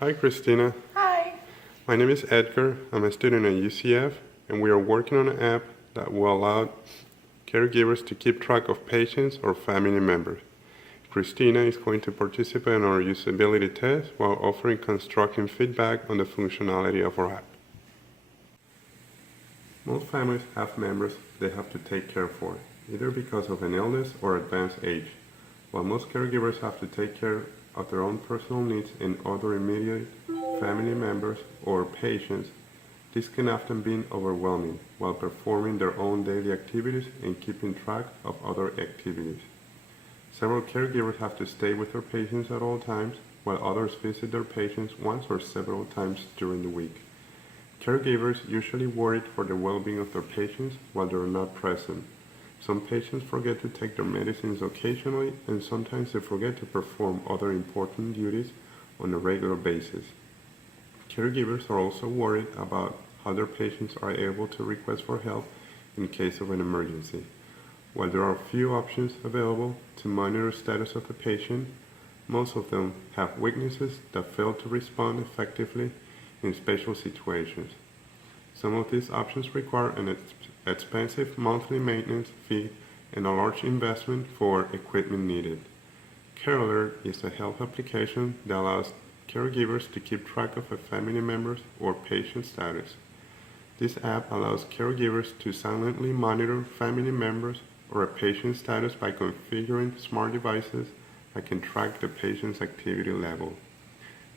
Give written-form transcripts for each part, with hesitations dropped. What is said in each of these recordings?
Hi, Christina. Hi. My name is Edgar. I'm a student at UCF, and we are working on an app that will allow caregivers to keep track of patients or family members. Christina is going to participate in our usability test while offering constructive feedback on the functionality of our app. Most families have members they have to take care for, either because of an illness or advanced age. While most caregivers have to take care of their own personal needs and other immediate family members or patients, this can often be overwhelming while performing their own daily activities and keeping track of other activities. Several caregivers have to stay with their patients at all times, while others visit their patients once or several times during the week. Caregivers usually worry for the well-being of their patients while they are not present. Some patients forget to take their medicines occasionally, and sometimes they forget to perform other important duties on a regular basis. Caregivers are also worried about how their patients are able to request for help in case of an emergency. While there are few options available to monitor the status of the patient, most of them have weaknesses that fail to respond effectively in special situations. Some of these options require an expensive monthly maintenance fee and a large investment for equipment needed. CareAlert is a health application that allows caregivers to keep track of a family member's or patient status. This app allows caregivers to silently monitor family members or a patient's status by configuring smart devices that can track the patient's activity level.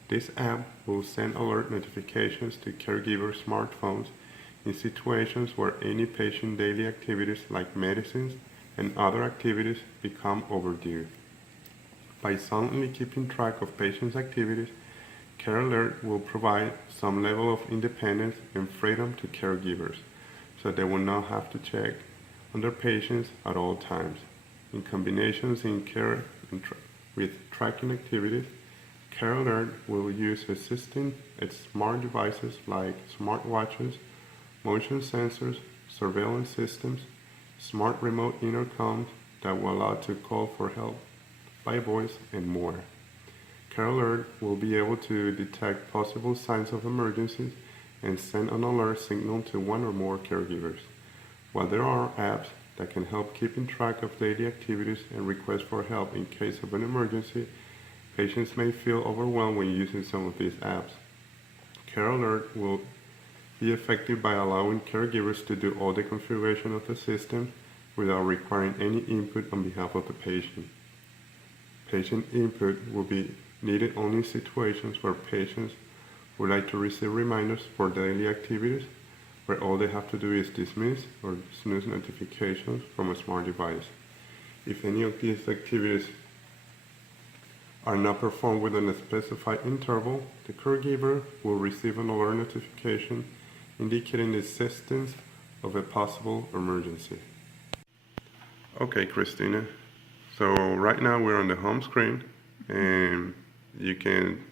This app will send alert notifications to caregiver smartphones in situations where any patient daily activities like medicines and other activities become overdue. By silently keeping track of patients' activities, CareAlert will provide some level of independence and freedom to caregivers, so they will not have to check on their patients at all times. In combinations in care with tracking activities, CareAlert will use assisting its smart devices like smartwatches, motion sensors, surveillance systems, smart remote intercoms that will allow to call for help by voice, and more. CareAlert will be able to detect possible signs of emergencies and send an alert signal to one or more caregivers. While there are apps that can help keeping track of daily activities and requests for help in case of an emergency, patients may feel overwhelmed when using some of these apps. CareAlert will be effective by allowing caregivers to do all the configuration of the system without requiring any input on behalf of the patient. Patient input will be needed only in situations where patients would like to receive reminders for daily activities, where all they have to do is dismiss or snooze notifications from a smart device. If any of these activities are not performed within a specified interval, the caregiver will receive an alert notification indicating the existence of a possible emergency. Okay, Christina. So right now we're on the home screen, and you can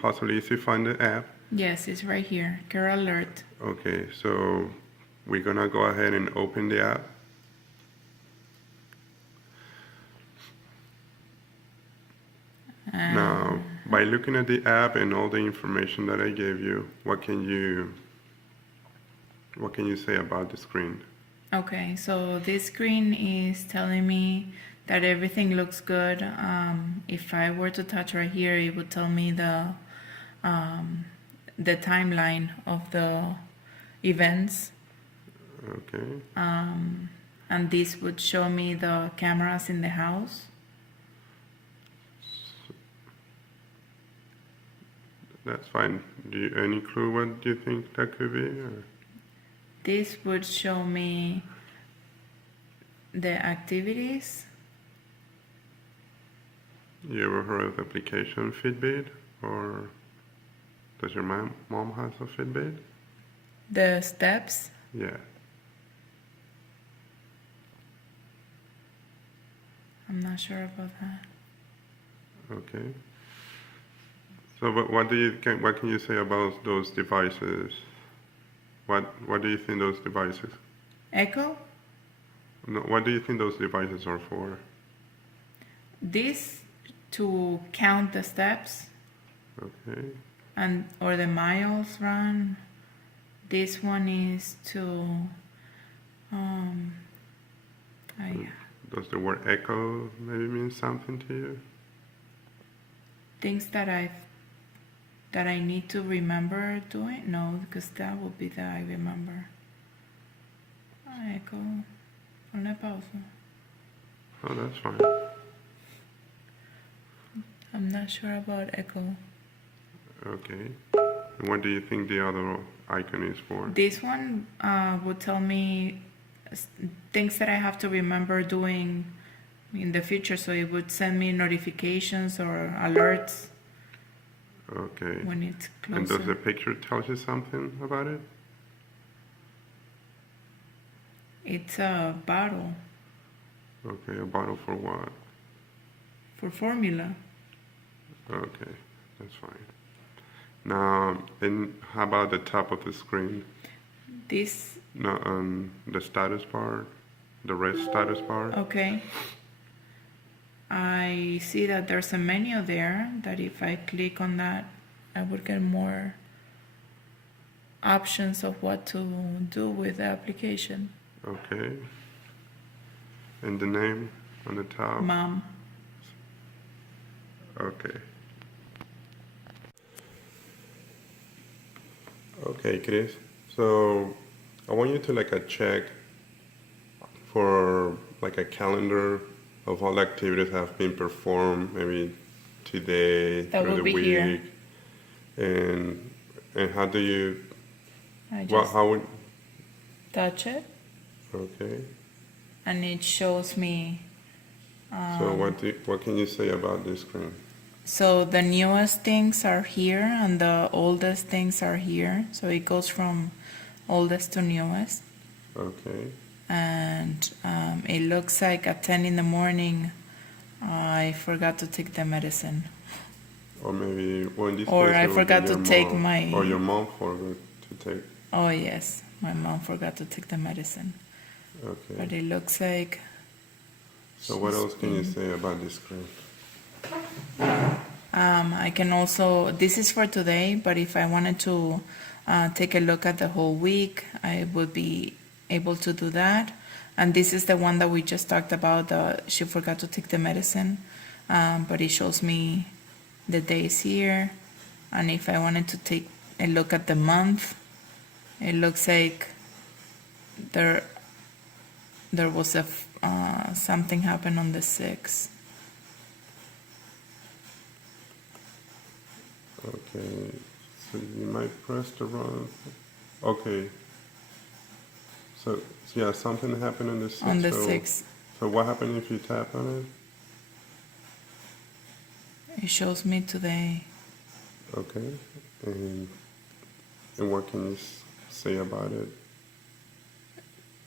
possibly easily find the app. Yes, it's right here. CareAlert. Okay, so we're gonna go ahead and open the app. Now, by looking at the app and all the information that I gave you, what can you say about the screen? Okay, so this screen is telling me that everything looks good. If I were to touch right here, it would tell me the timeline of the events. Okay. And this would show me the cameras in the house. That's fine. Any clue what do you think that could be? Or? This would show me the activities. You ever heard of the application Fitbit, or does your mom has a Fitbit? The steps. Yeah. I'm not sure about that. Okay. So, what can you say about those devices? What do you think those devices? Echo? No, what do you think those devices are for? This to count the steps. Okay. and or the miles run. This one is to um I Does the word echo maybe mean something to you? things that I need to remember doing. No, because that would be that I remember. Echo. Ponle pausa. Oh, that's fine. I'm not sure about echo. Okay. And what do you think the other icon is for? This one would tell me things that I have to remember doing in the future, so it would send me notifications or alerts Okay. when it's And does the closer. picture tell you something about it? It's a bottle Okay, a bottle for what? for formula. Okay, that's fine. Now, and how about the top of the screen? This, No, the status bar, the red status bar. okay. I see that there's a menu there that if I click on that, I would get more options of what to do with the application. Okay. And the name on the top. Mom. Okay. Okay, Chris. So I want you to check for a calendar of all activities that have been performed, maybe today That through will the be week, here. and how do you I what just how would touch it okay. and it shows me. So what can you say about this screen? So the newest things are here and the oldest things are here. So it goes from oldest to newest. Okay. And it looks like at 10 in the morning, I forgot to take the medicine. Or maybe, well, in this Or case, I it would be forgot to your take mom, my- or your mom forgot to take. Oh, yes, my mom forgot to take the medicine. But Okay. it looks like. So what she's else can you been- say about this screen? I can also, this is for today, but if I wanted to take a look at the whole week, I would be able to do that. And this is the one that we just talked about, she forgot to take the medicine, but it shows me the days here. And if I wanted to take a look at the month, it looks like there was something happened on the 6th. Okay. So you might press the wrong. Okay. So yeah, something happened on the 6th. On the so, 6th. So what happened if you tap on It shows me today. it? Okay. And what can you say about it?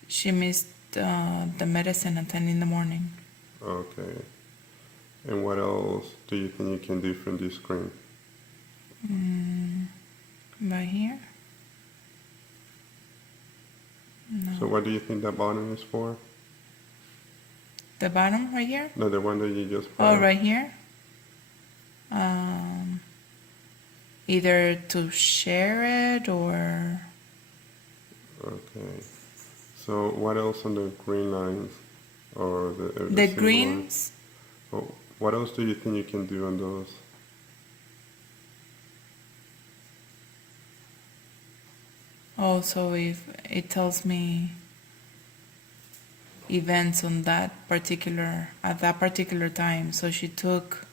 She missed the medicine at 10 in the morning. Okay. And what else do you think you can do from this screen? Right here? No. So what do you think that button is for? The bottom right here? No, the one that you just Oh, pressed. right here? Either to share it or Okay. So what else on the green lines or the the symbol greens. lines? Oh, what else do you think you can do on those? Also, if it tells me events on that at that particular time. So she took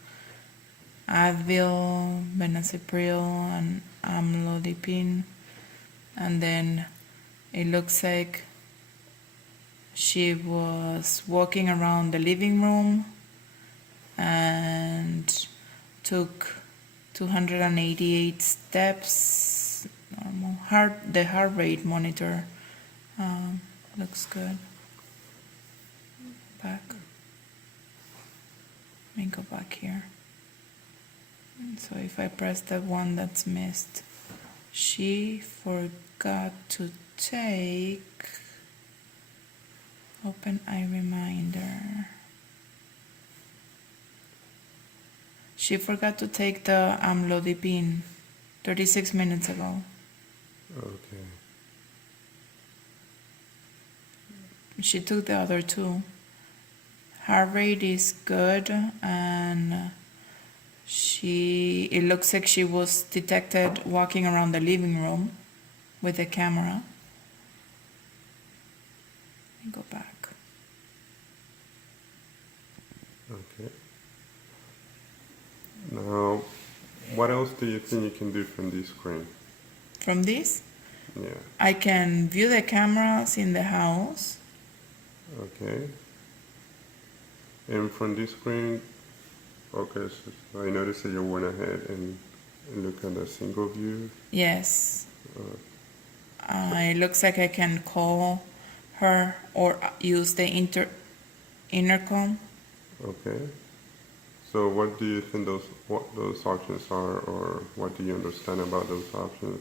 Advil, Benazepril, and amlodipine, and then it looks like she was walking around the living room and took 288 steps. Normal the heart rate monitor looks good. Back. Let me go back here. And so if I press the one that's missed, she forgot to take open eye reminder. She forgot to take the amlodipine 36 minutes ago. Okay. She took the other two. Heart rate is good, and it looks like she was detected walking around the living room with a camera. Let me go back. Okay. Now, what else do you think you can do from this screen? From this, Yeah. I can view the cameras in the house. Okay. And from this screen, okay, so I noticed that you went ahead and look at the single view. Yes. It looks like I can call her or use the intercom. Okay. So what do you think what those options are, or what do you understand about those options?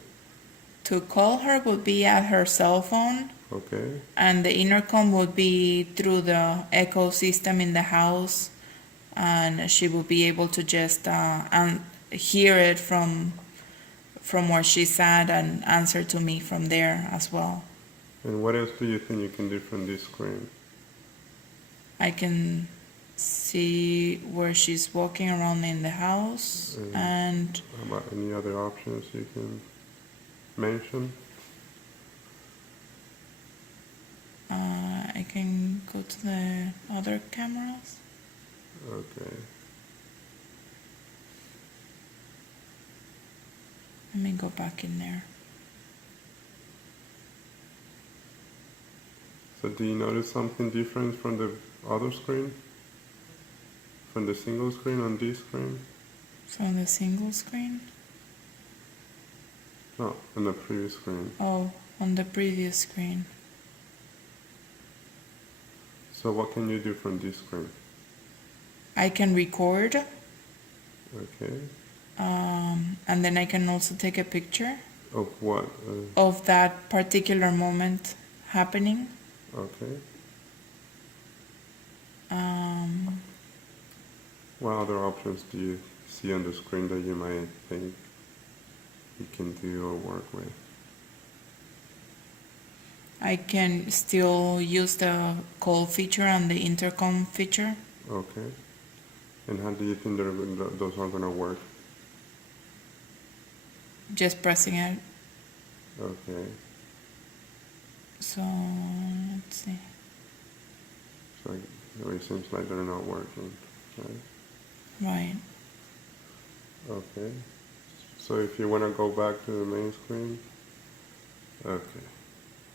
To call her would be at her cell phone, Okay. and the intercom would be through the echo system in the house, and she will be able to just hear it from where she's at and answer to me from there as well. And what else do you think you can do from this screen? I can see where she's walking around in the house, and How about any other options you can mention? I can go to the other cameras. Okay. Let me go back in there. So do you notice something different from the other screen? From the single screen on this screen? From the single screen? No, on the previous screen. Oh, on the previous screen. So what can you do from this screen? I can record, Okay. and then I can also take a picture Of what? of that particular moment happening. Okay. Um, What other options do you see on the screen that you might think you can do or work with? I can still use the call feature and the intercom feature. Okay. And how do you think those are going to work? Just pressing it. Okay. So let's see. So it seems like they're not working. Right? Right. Okay. So if you want to go back to the main screen. Okay.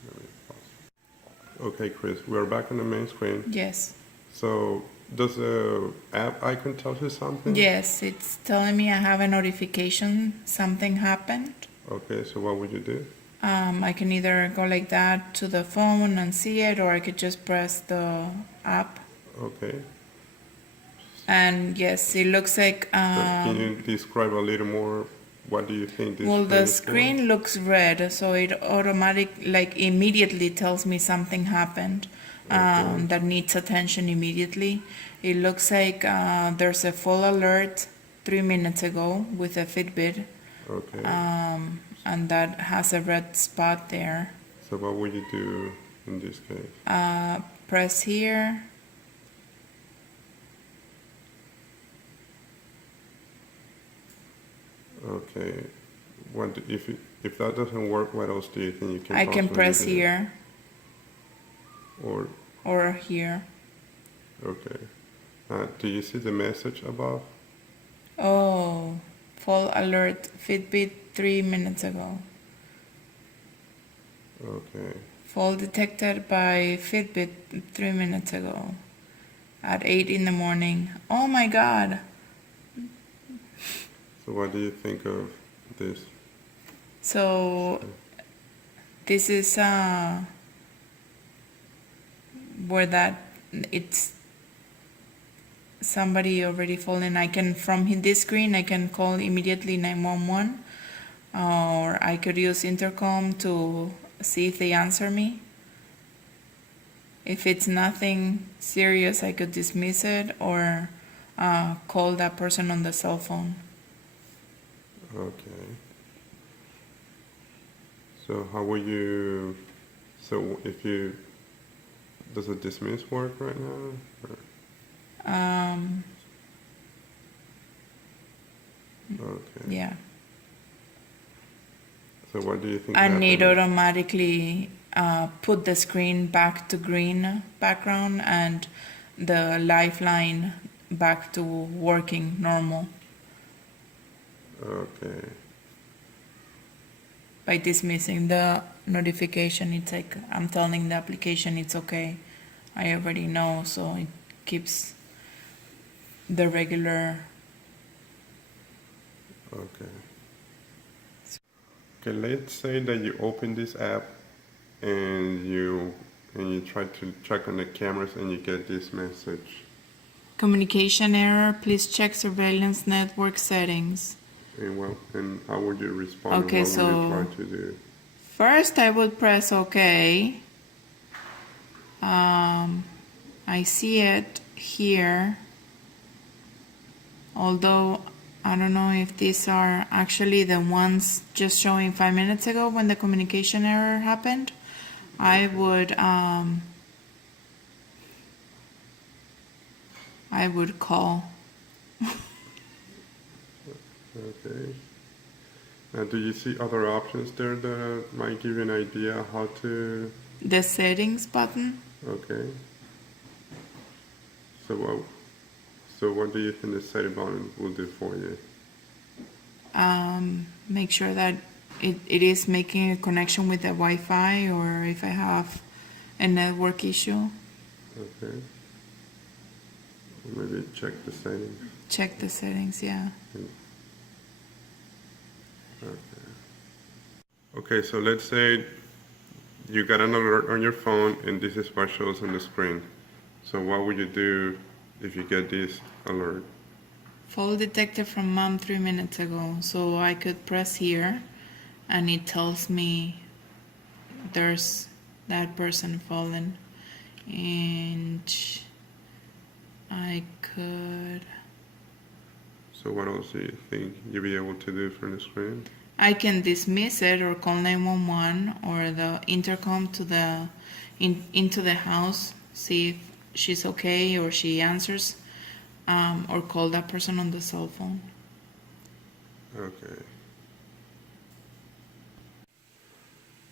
Let me pause. Okay, Chris, we're back on the main screen. Yes. So does the app icon tell you something? Yes, it's telling me I have a notification. Something happened. Okay, so what would you do? I can either go like that to the phone and see it, or I could just press the app. Okay. And yes, it looks like. So can you describe a little more? What do you think this Well, screen the is for? screen looks red, so it immediately tells me something happened that needs attention immediately. It looks like there's a full alert 3 minutes ago with a Fitbit, Okay. and that has a red spot there. So what would you do in this case? Press here. Okay. If that doesn't work, what else do you think you can? I can possibly press do? here Or here. okay. Do you see the message above? Oh, full alert Fitbit 3 minutes ago. Okay. Fall detected by Fitbit 3 minutes ago at 8 in the morning. Oh my God. So what do you think of this? So this is where that it's somebody already fallen. I can, from this screen, I can call immediately 911, or I could use intercom to see if they answer me. If it's nothing serious, I could dismiss it, or call that person on the cell phone. Okay. So how will you, so if you, does a dismiss work right now? Or- Um, Okay. yeah. So what do you think And it happened? automatically put the screen back to green background and the lifeline back to working normal Okay. by dismissing the notification. It's like I'm telling the application it's okay. I already know, so it keeps the regular. Okay. Okay, let's say that you open this app and you try to check on the cameras and you get this message. Communication error. Please check surveillance network settings. And how would you respond and Okay, what would you try so to do? first I would press OK. I see it here, although I don't know if these are actually the ones just showing 5 minutes ago when the communication error happened. I would call. Okay. Now, do you see other options there that might give you an idea how to? The settings button. Okay. So what do you think the setting button will do for you? Make sure that it is making a connection with the Wi-Fi, or if I have a network issue, Okay. Maybe check the settings. check the settings. Yeah. Okay, so let's say you got an alert on your phone and this is what shows on the screen. So what would you do if you get this alert? Fall detected from mom 3 minutes ago. So I could press here and it tells me there's that person fallen. And I could, So what else do you think you'll be able to do from the screen? I can dismiss it or call 911 or the intercom to the into the house, see if she's okay or she answers, or call that person on the cell phone. Okay.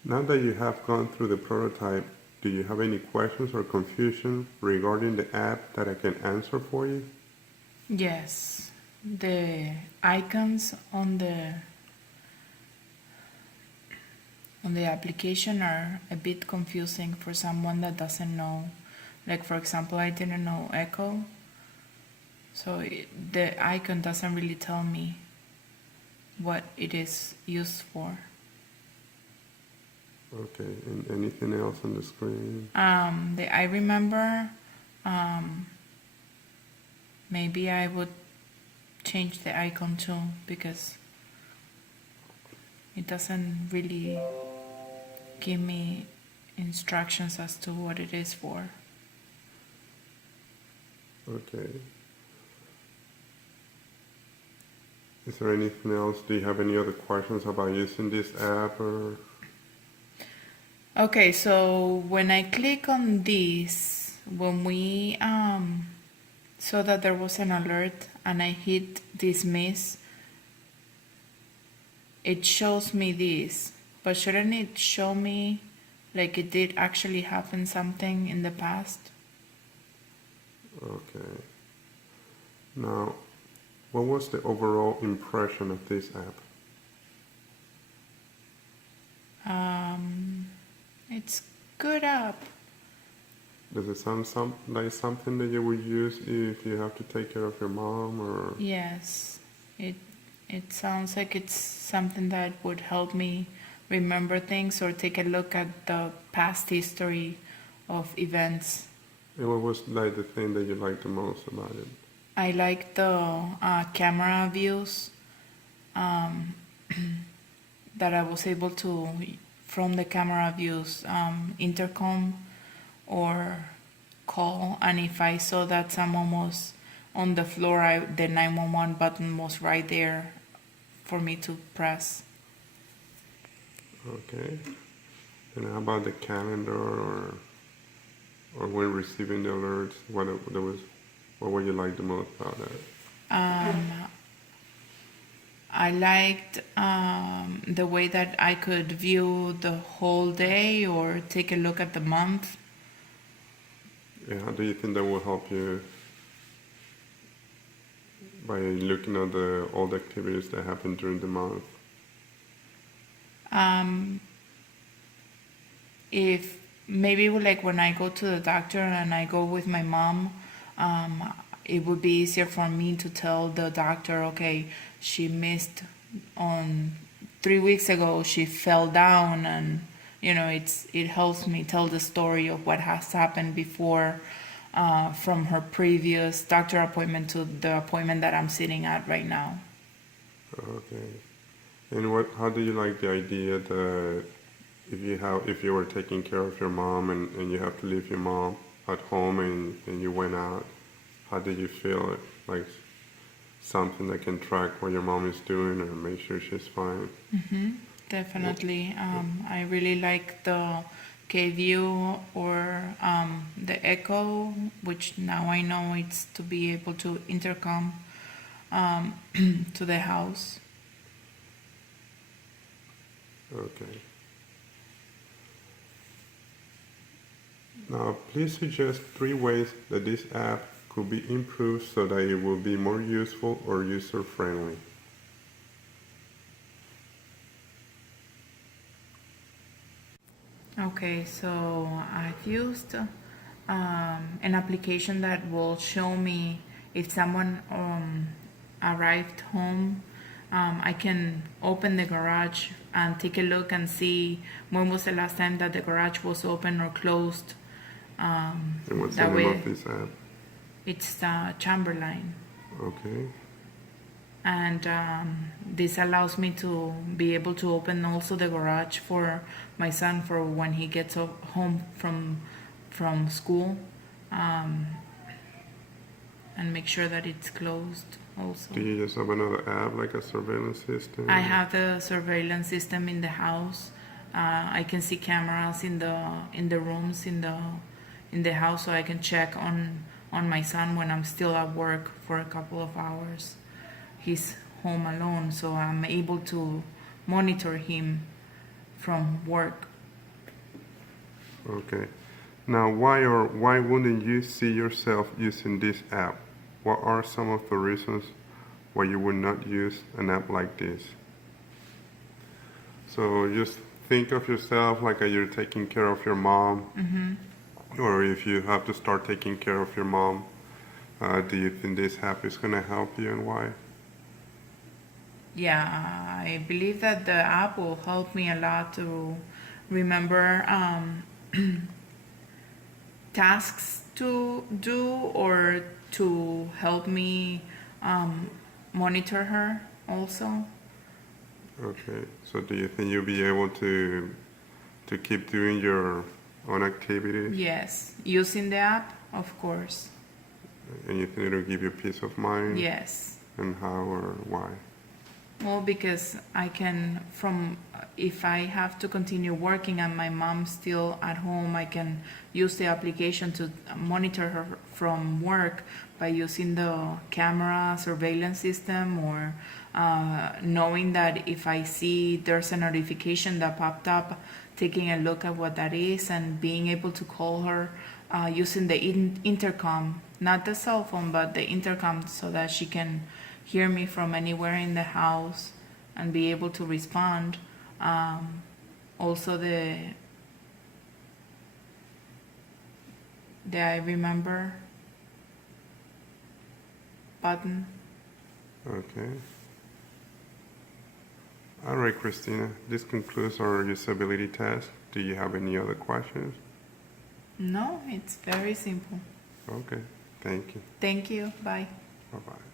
Now that you have gone through the prototype, do you have any questions or confusion regarding the app that I can answer for you? Yes, the icons on the application are a bit confusing for someone that doesn't know. Like for example, I didn't know Echo, so the icon doesn't really tell me what it is used for. Okay, and anything else on the screen? I remember, maybe I would change the icon too, because it doesn't really give me instructions as to what it is for. Okay. Is there anything else? Do you have any other questions about using this app or? Okay, so when I click on this, when we saw that there was an alert and I hit dismiss, it shows me this, but shouldn't it show me like it did actually happen something in the past? Okay. Now, what was the overall impression of this app? It's good app. Does it sound like something that you would use if you have to take care of your mom or? Yes, it sounds like it's something that would help me remember things or take a look at the past history of events. And what was like the thing that you liked the most about it? I like the camera views, that I was able to, from the camera views, intercom or call. And if I saw that someone was on the floor, the 911 button was right there for me to press. Okay. And how about the calendar or when receiving the alerts? What would you like the most about that? I liked the way that I could view the whole day or take a look at the month. Yeah, how do you think that will help you by looking at all the activities that happen during the month? If maybe like when I go to the doctor and I go with my mom, it would be easier for me to tell the doctor, okay, she missed on 3 weeks ago, she fell down, and it helps me tell the story of what has happened before, from her previous doctor appointment to the appointment that I'm sitting at right now. Okay. And how do you like the idea that if you were taking care of your mom and you have to leave your mom at home and you went out, how do you feel? Like something that can track what your mom is doing or make sure she's fine? Definitely. I really like the K-View or the Echo, which now I know it's to be able to intercom to the house. Okay. Now, please suggest 3 ways that this app could be improved so that it will be more useful or user-friendly. Okay, so I've used an application that will show me if someone arrived home. I can open the garage and take a look and see when was the last time that the garage was open or closed. And what's the That name way, of this app? it's Chamberlain. Okay. And this allows me to be able to open also the garage for my son for when he gets home from school, and make sure that it's closed also. Do you just have another app like a surveillance system? I have the surveillance system in the house. I can see cameras in the rooms in the house, so I can check on my son when I'm still at work for a couple of hours. He's home alone, so I'm able to monitor him from work. Okay. Now, why wouldn't you see yourself using this app? What are some of the reasons why you would not use an app like this? So just think of yourself like you're taking care of your mom, or if you have to start taking care of your mom, do you think this app is going to help you, and why? Yeah, I believe that the app will help me a lot to remember tasks to do or to help me monitor her also. Okay. So do you think you'll be able to keep doing your own activities? Yes, using the app, of course. And you think it'll give you peace of mind? Yes. And how or why? Well, because I can, if I have to continue working and my mom's still at home, I can use the application to monitor her from work by using the camera surveillance system, or knowing that if I see there's a notification that popped up, taking a look at what that is and being able to call her using the intercom, not the cell phone, but the intercom, so that she can hear me from anywhere in the house and be able to respond. Also the I remember button. Okay. All right, Christina. This concludes our usability test. Do you have any other questions? No, it's very simple. Okay. Thank you. Thank you. Bye. Bye-bye.